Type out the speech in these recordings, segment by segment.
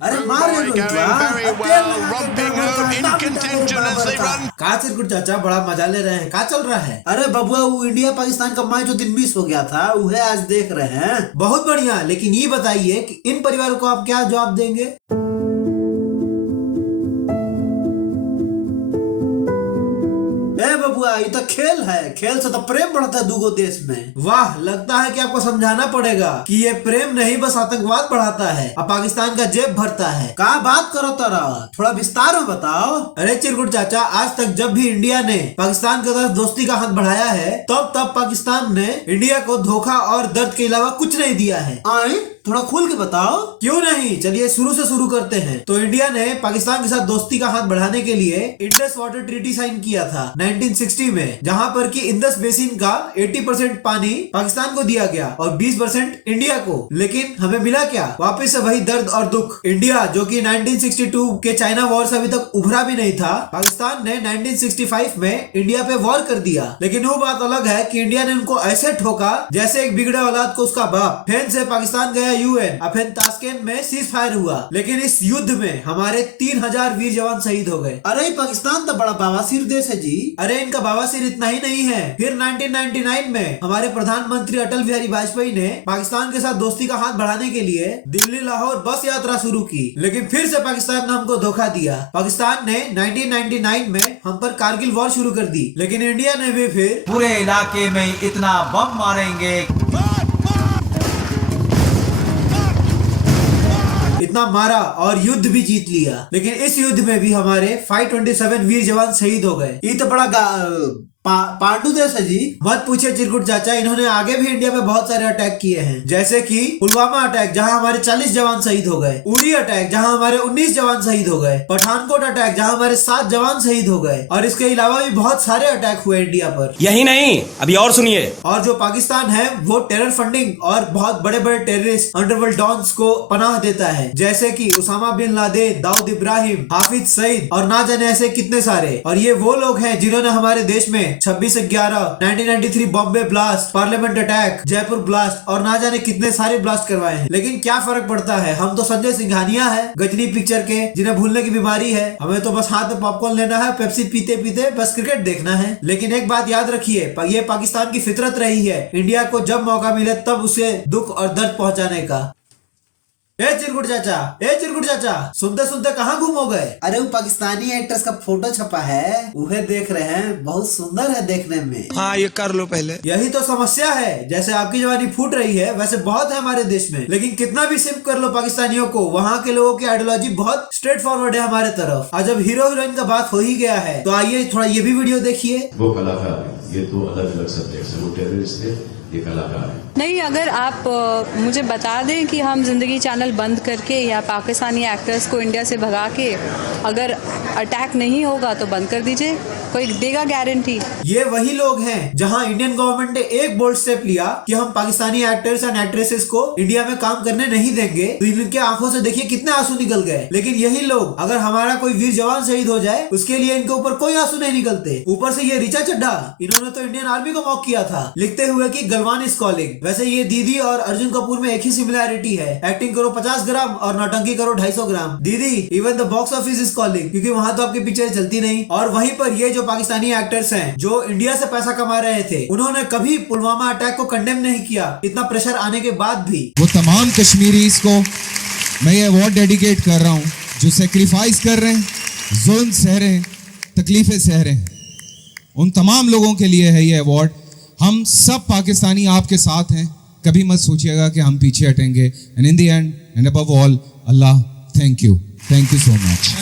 अरे मार का चिरकुट चाचा बड़ा मजा ले रहे हैं, का चल रहा है? अरे बबुआ वो इंडिया पाकिस्तान का मैच जो दिन मिस हो गया था वह आज देख रहे हैं। बहुत बढ़िया, लेकिन ये बताइए कि इन परिवारों को आप क्या जवाब देंगे? बबुआ ये तो खेल है, खेल से तो प्रेम बढ़ता है दूगो देश में। वाह, लगता है कि आपको समझाना पड़ेगा कि ये प्रेम नहीं बस आतंकवाद बढ़ाता है और पाकिस्तान का जेब भरता है। क्या बात करो तारा, थोड़ा विस्तार में बताओ। अरे चिरकुट चाचा, आज तक जब भी इंडिया ने पाकिस्तान के साथ दोस्ती का हाथ बढ़ाया है तब पाकिस्तान ने इंडिया को धोखा और दर्द के अलावा कुछ नहीं दिया है। आए थोड़ा खुल के बताओ। क्यों नहीं, चलिए शुरू से शुरू करते हैं। तो इंडिया ने पाकिस्तान के साथ दोस्ती का हाथ बढ़ाने के लिए इंडस वाटर ट्रीटी साइन किया था 1960 में, जहां पर कि इंडस बेसिन का 80% पानी पाकिस्तान को दिया गया और 20% इंडिया को। लेकिन हमें मिला क्या? वापस से वही दर्द और दुख। इंडिया जो कि 1962 के चाइना वॉर से अभी तक उभरा भी नहीं था, पाकिस्तान ने 1965 में इंडिया पे वॉर कर दिया। लेकिन वो बात अलग है कि इंडिया ने उनको ऐसे ठोका जैसे एक बिगड़े औलाद को उसका बाप। फिर से पाकिस्तान गया यूएन, फिर ताशकंद में सीज फायर हुआ। लेकिन इस युद्ध में हमारे 3000 वीर जवान शहीद हो गए। अरे पाकिस्तान तो बड़ा बावासीर देश है जी। अरे इनका बावासीर इतना ही नहीं है, फिर 1999 में हमारे प्रधानमंत्री अटल बिहारी वाजपेयी ने पाकिस्तान के साथ दोस्ती का हाथ बढ़ाने के लिए दिल्ली लाहौर बस यात्रा शुरू की। लेकिन फिर से पाकिस्तान ने हमको धोखा दिया। पाकिस्तान ने 1999 में हम पर कारगिल वॉर शुरू कर दी, लेकिन इंडिया ने भी फिर पूरे इलाके में इतना बम मारेंगे, इतना मारा और युद्ध भी जीत लिया। लेकिन इस युद्ध में भी हमारे 527 वीर जवान शहीद हो गए। ये तो बड़ा पांडु देश है जी। मत पूछे चिरकुट चाचा, इन्होंने आगे भी इंडिया पे बहुत सारे अटैक किए हैं, जैसे कि पुलवामा अटैक जहां हमारे 40 जवान शहीद हो गए, उरी अटैक जहां हमारे 19 जवान शहीद हो गए, पठानकोट अटैक जहां हमारे 7 जवान शहीद हो गए, और इसके अलावा भी बहुत सारे अटैक हुए इंडिया पर। यही नहीं, अभी और सुनिए। और जो पाकिस्तान है वो टेरर फंडिंग और बहुत बड़े बड़े टेररिस्ट अंडरवर्ल्ड डॉन्स को पनाह देता है, जैसे कि उसामा बिन लादेन, दाऊद इब्राहिम, हाफिज सईद और ना जाने ऐसे कितने सारे। और ये वो लोग हैं जिन्होंने हमारे देश में 26/11/1993 Bombay blast, parliament attack, Jaipur blast और ना जाने कितने सारे ब्लास्ट करवाए हैं। लेकिन क्या फर्क पड़ता है, हम तो संजय सिंघानिया है गजनी पिक्चर के, जिन्हें भूलने की बीमारी है। हमें तो बस हाथ में पॉपकॉर्न लेना है, पेप्सी पीते पीते बस क्रिकेट देखना है। लेकिन एक बात याद रखिए, ये पाकिस्तान की फितरत रही है इंडिया को जब मौका मिले तब उसे दुख और दर्द पहुंचाने का। ए चिरकुट चाचा, सुनते सुनते कहाँ गुम हो गए? अरे वो पाकिस्तानी एक्ट्रेस का फोटो छपा है, उसे देख रहे हैं। बहुत सुंदर है देखने में। हाँ, ये कर लो पहले। यही तो समस्या है, जैसे आपकी जवानी फूट रही है वैसे बहुत है हमारे देश में। लेकिन कितना भी सिर्फ कर लो पाकिस्तानियों को, वहाँ के लोगों की आइडियोलॉजी बहुत स्ट्रेट फॉरवर्ड है हमारे तरफ। और जब हीरो हीरोइन का बात हो ही गया है तो आइए थोड़ा ये भी वीडियो देखिए। वो कलाकार, ये दो अलग अलग सब्जेक्ट है। वो टेररिस्ट थे, ये कलाकार है। नहीं, अगर आप मुझे बता दें कि हम जिंदगी चैनल बंद करके या पाकिस्तानी एक्टर्स को इंडिया से भगा के अगर अटैक नहीं होगा तो बंद कर दीजिए, कोई देगा गारंटी? ये वही लोग हैं जहां इंडियन गवर्नमेंट ने एक बोल्ड स्टेप लिया कि हम पाकिस्तानी एक्टर्स एंड एक्ट्रेसेस को इंडिया में काम करने नहीं देंगे, तो इनके आंखों से देखिए कितने आंसू निकल गए। लेकिन यही लोग अगर हमारा कोई वीर जवान शहीद हो जाए उसके लिए इनके ऊपर कोई आंसू नहीं निकलते। ऊपर से ये ऋचा चड्ढा, इन्होंने तो इंडियन आर्मी को मॉक किया था लिखते हुए कि गलवान इज कॉलिंग। वैसे ये दीदी और अर्जुन कपूर में एक ही सिमिलैरिटी है, एक्टिंग करो 50 ग्राम और नौटंकी करो 250 ग्राम। दीदी even the box office is calling, क्योंकि वहाँ तो आपकी पिक्चर चलती नहीं। और वहीं पर ये जो पाकिस्तानी एक्टर्स हैं जो इंडिया से पैसा कमा रहे थे, उन्होंने कभी पुलवामा अटैक को कंडेम नहीं किया, इतना प्रेशर आने के बाद भी। वो तमाम कश्मीरीज को मैं ये अवार्ड डेडिकेट कर रहा हूँ जो सेक्रीफाइस कर रहे हैं, जुल्म सह रहे हैं, तकलीफें सह रहे हैं। उन तमाम लोगों के लिए है ये अवार्ड। हम सब पाकिस्तानी आपके साथ हैं, कभी मत सोचिएगा कि हम पीछे हटेंगे। And in the end and above all, Allah thank you so much.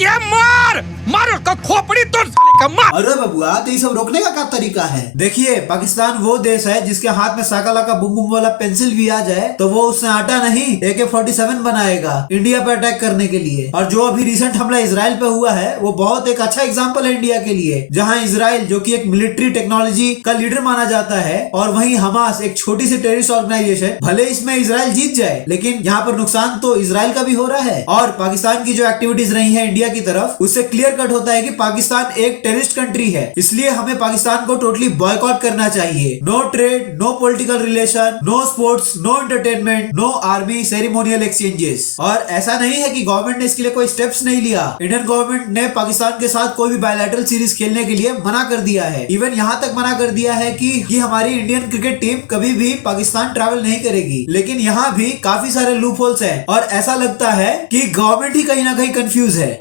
ये मार उसका खोपड़ी तोड़ साले का मार। अरे बबुआ, तो ये सब रोकने का क्या तरीका है? देखिए, पाकिस्तान वो देश है जिसके हाथ में साकाला का बुम बुम वाला पेंसिल भी आ जाए तो वो उससे आटा नहीं AK-47 बनाएगा इंडिया पे अटैक करने के लिए। और जो अभी रिसेंट हमला इसराइल पे हुआ है वो बहुत एक अच्छा एग्जाम्पल है इंडिया के लिए, जहाँ इसराइल जो की एक मिलिट्री टेक्नोलॉजी का लीडर माना जाता है, और वहीं हमास एक छोटी सी टेररिस्ट ऑर्गेनाइजेशन, भले इसमें इसराइल जीत जाए लेकिन यहाँ पर नुकसान तो इसराइल का भी हो रहा है। और पाकिस्तान की जो एक्टिविटीज रही है इंडिया की तरफ, उससे उससे क्लियर कट होता है कि पाकिस्तान एक टेररिस्ट कंट्री है, इसलिए हमें पाकिस्तान को टोटली बॉयकॉट करना चाहिए। No trade, no political relation, no sports, no entertainment, no army ceremonial exchanges. और ऐसा नहीं है कि गवर्नमेंट ने इसके लिए कोई स्टेप्स नहीं लिया। इंडियन गवर्नमेंट ने पाकिस्तान के साथ कोई भी बायलैटरल सीरीज खेलने के लिए मना कर दिया है। इवन यहाँ तक मना कर दिया है कि हमारी इंडियन क्रिकेट टीम कभी भी पाकिस्तान ट्रैवल नहीं करेगी। लेकिन यहाँ भी काफी सारे लूप होल्स हैं और ऐसा लगता है कि गवर्नमेंट ही कहीं ना कहीं कंफ्यूज है।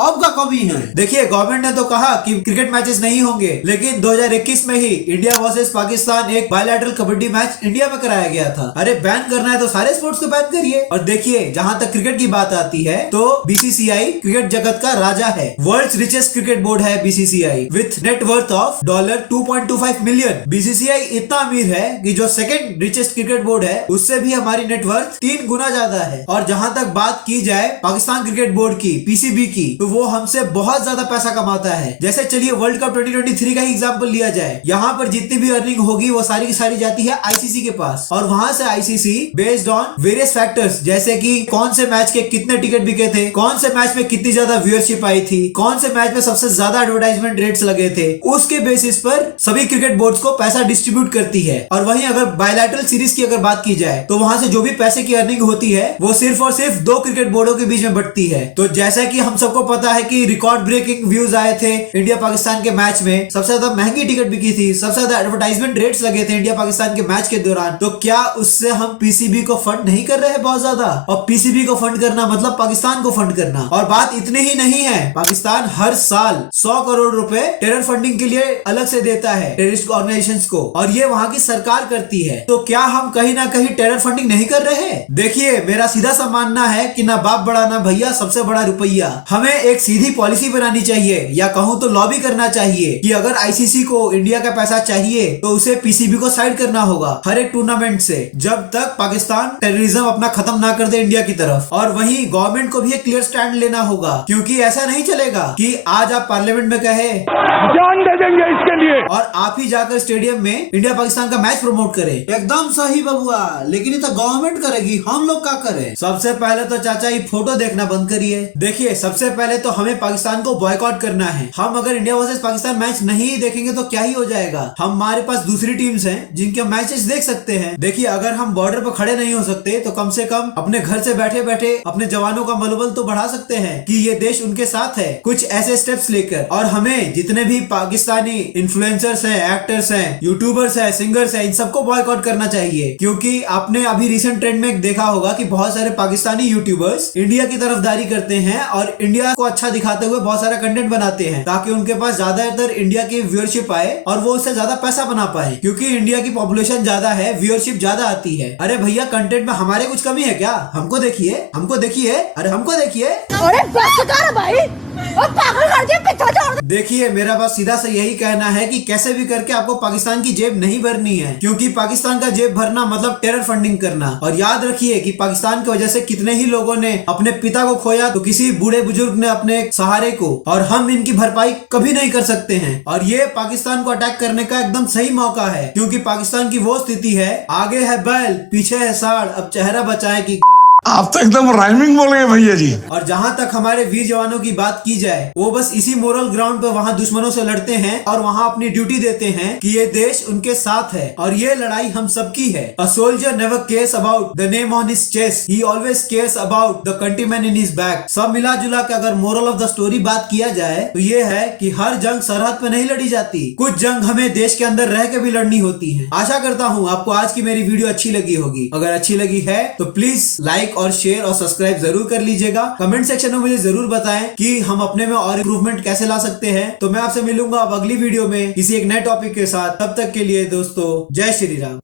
अब का कमी है। देखिए, गवर्नमेंट ने तो कहा कि क्रिकेट मैचेस नहीं होंगे, लेकिन 2021 में ही इंडिया वर्सेस पाकिस्तान एक बायलैटरल कबड्डी मैच इंडिया में कराया गया था। अरे बैन करना है तो सारे स्पोर्ट्स को बैन करिए। और देखिए, जहाँ तक क्रिकेट की बात आती है तो बीसीसीआई क्रिकेट जगत का राजा है। वर्ल्ड्स रिचेस्ट क्रिकेट बोर्ड है BCCI, with net worth of $2.25 million. BCCI इतना अमीर है कि जो सेकंड रिचेस्ट क्रिकेट बोर्ड है उससे भी हमारी नेटवर्थ 3 गुना ज्यादा है। और जहां तक बात की जाए पाकिस्तान क्रिकेट बोर्ड की, पीसीबी की, तो वो हमसे बहुत ज्यादा पैसा कमाता है। जैसे चलिए वर्ल्ड कप 2023 का ही एग्जांपल लिया जाए, यहाँ पर जितनी भी अर्निंग होगी वो सारी की सारी जाती है आईसीसी के पास, और वहां से ICC based on various factors, जैसे कि कौन से मैच के कितने टिकट बिके थे, कौन से मैच में कितनी ज्यादा व्यूअरशिप आई थी, कौन से मैच में सबसे ज्यादा एडवर्टाइजमेंट रेट्स लगे थे, उसके बेसिस पर सभी क्रिकेट बोर्ड्स को पैसा डिस्ट्रीब्यूट करती है। और वहीं अगर बायलैटरल सीरीज की अगर बात की जाए तो वहां से जो भी पैसे की अर्निंग होती है वो सिर्फ और सिर्फ 2 क्रिकेट बोर्डों के बीच में बंटती है। तो जैसा कि हम सबको पता है कि रिकॉर्ड ब्रेकिंग व्यूज आए थे इंडिया पाकिस्तान के मैच में, सबसे ज्यादा महंगी टिकट बिकी थी, सबसे ज्यादा एडवर्टाइजमेंट रेट्स लगे थे इंडिया पाकिस्तान के मैच के दौरान। तो क्या उससे हम पीसीबी को फंड नहीं कर रहे हैं बहुत ज्यादा? और पीसीबी को फंड करना मतलब पाकिस्तान को फंड करना। और बात इतनी ही नहीं है, पाकिस्तान हर साल 100 करोड़ रुपए टेरर फंडिंग के लिए अलग से देता है टेररिस्ट ऑर्गेनाइजेशंस को, और ये वहां की सरकार करती है। तो क्या हम कहीं ना कहीं टेरर फंडिंग नहीं कर रहे हैं? देखिए, मेरा सीधा सा मानना है कि ना बाप बड़ा ना भैया, सबसे बड़ा रुपया। हमें एक सीधी पॉलिसी बनानी चाहिए, या कहूँ तो लॉबी करना चाहिए कि अगर आईसीसी को इंडिया का पैसा चाहिए तो उसे पीसीबी को साइड करना होगा हर एक टूर्नामेंट से, जब तक पाकिस्तान टेररिज्म अपना खत्म ना कर दे इंडिया की तरफ। और वहीं गवर्नमेंट को भी एक क्लियर स्टैंड लेना होगा, क्योंकि ऐसा नहीं चलेगा कि आज आप पार्लियामेंट में कहे जान दे देंगे इसके लिए और आप ही जाकर स्टेडियम में इंडिया पाकिस्तान का मैच प्रमोट करें। एकदम सही बबुआ, लेकिन ये तो गवर्नमेंट करेगी, हम लोग क्या करें? सबसे पहले तो चाचा ये फोटो देखना बंद करिए। देखिए, सबसे पहले तो हमें पाकिस्तान को बॉयकॉट करना है। हम अगर इंडिया वर्सेस पाकिस्तान मैच नहीं देखेंगे तो क्या ही हो जाएगा। हमारे पास दूसरी टीम्स हैं जिनके मैचेस देख सकते हैं। देखिए, अगर हम बॉर्डर पर खड़े नहीं हो सकते तो कम से कम अपने घर से बैठे बैठे अपने जवानों का मनोबल तो बढ़ा सकते हैं कि ये देश उनके साथ है, कुछ ऐसे स्टेप्स लेकर। और हमें जितने भी पाकिस्तानी इन्फ्लुएंसर्स हैं, एक्टर्स हैं, यूट्यूबर्स हैं, सिंगर्स हैं, इन सबको बॉयकॉट करना चाहिए। क्योंकि आपने अभी रिसेंट ट्रेंड में देखा होगा कि बहुत सारे पाकिस्तानी यूट्यूबर्स इंडिया की तरफदारी करते हैं और इंडिया को अच्छा दिखाते हुए बहुत सारा कंटेंट बनाते हैं, ताकि उनके पास ज्यादातर इंडिया की व्यूअरशिप आए और वो उससे ज्यादा पैसा बना पाए। क्योंकि इंडिया की पॉपुलेशन ज्यादा है, व्यूअरशिप ज्यादा आती है। अरे भैया, कंटेंट में हमारे कुछ कमी है क्या? हमको देखिए, हमको देखिए, अरे हमको देखिए। अरे बस कर भाई, और पागल कर दिया, पीछे छोड़। देखिए, मेरा बस सीधा सा यही कहना है कि कैसे भी करके आपको पाकिस्तान की जेब नहीं भरनी है, क्योंकि पाकिस्तान का जेब भरना मतलब टेरर फंडिंग करना। और याद रखिए कि पाकिस्तान की वजह से कितने ही लोगों ने अपने पिता को खोया, तो किसी बूढ़े बुजुर्ग ने अपने सहारे को, और हम इनकी भरपाई कभी नहीं कर सकते हैं। और ये पाकिस्तान को अटैक करने का एकदम सही मौका है, क्योंकि पाकिस्तान की वो स्थिति है, आगे है बैल, पीछे है साड़, अब चेहरा बचाए कि आप तो एकदम राइमिंग बोल गए भैया जी। और जहाँ तक हमारे वीर जवानों की बात की जाए, वो बस इसी मोरल ग्राउंड पर वहाँ दुश्मनों से लड़ते हैं और वहाँ अपनी ड्यूटी देते हैं कि ये देश उनके साथ है और ये लड़ाई हम सबकी है। A soldier never cares about the name on his chest, he always cares about the countryman in his back. सब मिला जुला के अगर मोरल ऑफ द स्टोरी बात किया जाए तो ये है कि हर जंग सरहद पे नहीं लड़ी जाती, कुछ जंग हमें देश के अंदर रह के भी लड़नी होती है। आशा करता हूँ आपको आज की मेरी वीडियो अच्छी लगी होगी। अगर अच्छी लगी है तो प्लीज लाइक और शेयर और सब्सक्राइब जरूर कर लीजिएगा। कमेंट सेक्शन में मुझे जरूर बताएं कि हम अपने में और इंप्रूवमेंट कैसे ला सकते हैं। तो मैं आपसे मिलूंगा अब अगली वीडियो में किसी एक नए टॉपिक के साथ। तब तक के लिए दोस्तों, जय श्री राम।